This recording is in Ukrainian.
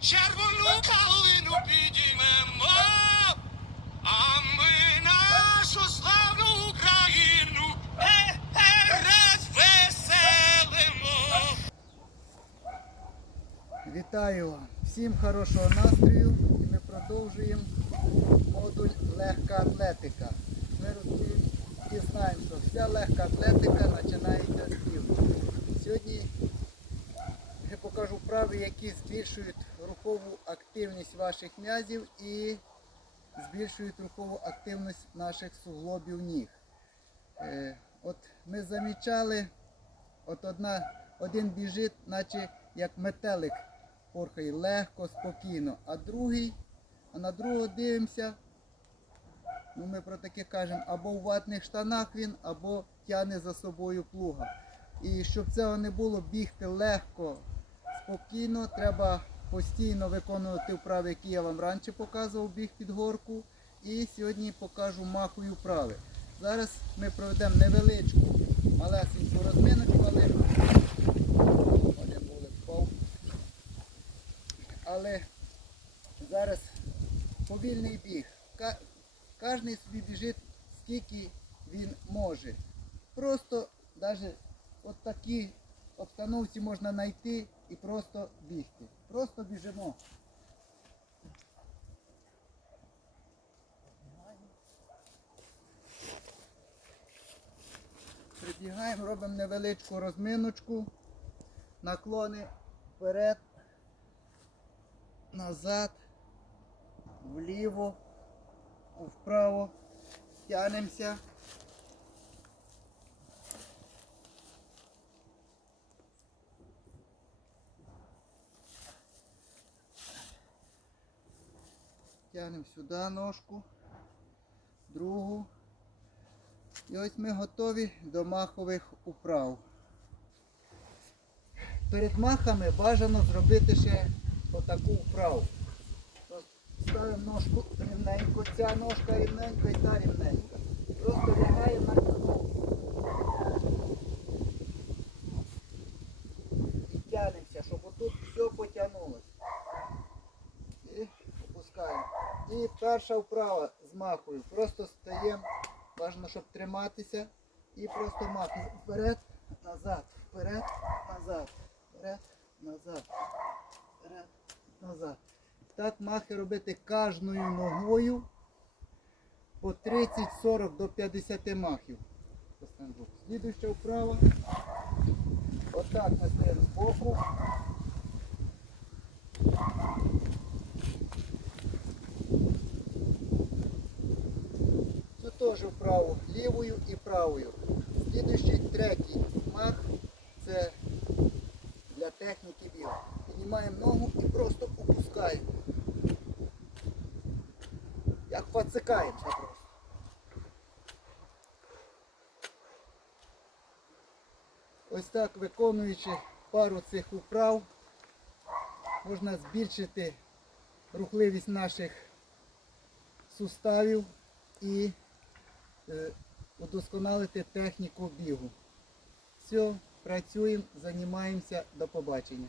червону палину підіймемо, а ми нашу славну Україну е -е розвеселимо. Вітаю всім хорошого настрою і ми продовжуємо модуль легка атлетика. Ми розуміємо знаємо, що вся легка атлетика починається з тіла. Сьогодні покажу вправи, які збільшують рухову активність ваших м'язів і збільшують рухову активність наших суглобів ніг. Е, От ми замічали, от одна, один біжить, наче як метелик порхає легко, спокійно, а другий, а на другого дивимося, ну ми про таке кажемо, або в ватних штанах він, або тягне за собою плуга. І щоб цього не було, бігти легко, спокійно, треба постійно виконувати вправи, які я вам раніше показував, біг під горку. І сьогодні покажу махові вправи. Зараз ми проведемо невеличку, малесеньку розминочку, але. Але зараз повільний біг. Кожний собі біжить скільки він може. Просто навіть от такі обстановці можна знайти і просто бігти. Просто біжимо. Прибігаємо, робимо невеличку розминочку, наклони вперед, назад, вліво, вправо, тянемося. Тянемо сюди ножку, другу. І ось ми готові до махових управ. Перед махами бажано зробити ще отаку вправу. Ставимо ножку рівненько, ця ножка рівненька і та рівненька. Просто лягаємо на підлогу. І тянемося, щоб отут все потягнулося. І опускаємо. І перша вправа з махою. Просто стаємо, бажано, щоб триматися. І просто махаємо вперед, назад, вперед, назад, вперед, назад, вперед, назад. Так махи робити кожною ногою по 30, 40 до 50 махів. Слідуюча вправа. Отак ми стоїмо збоку. Цю теж вправу лівою і правою. Слідуючий третій мах це для техніки бігу. Піднімаємо ногу і просто опускаємо. Як поцикаємося просто. Ось так виконуючи пару цих вправ, можна збільшити рухливість наших суставів і удосконалити техніку бігу. Все, працюємо, займаємося, до побачення.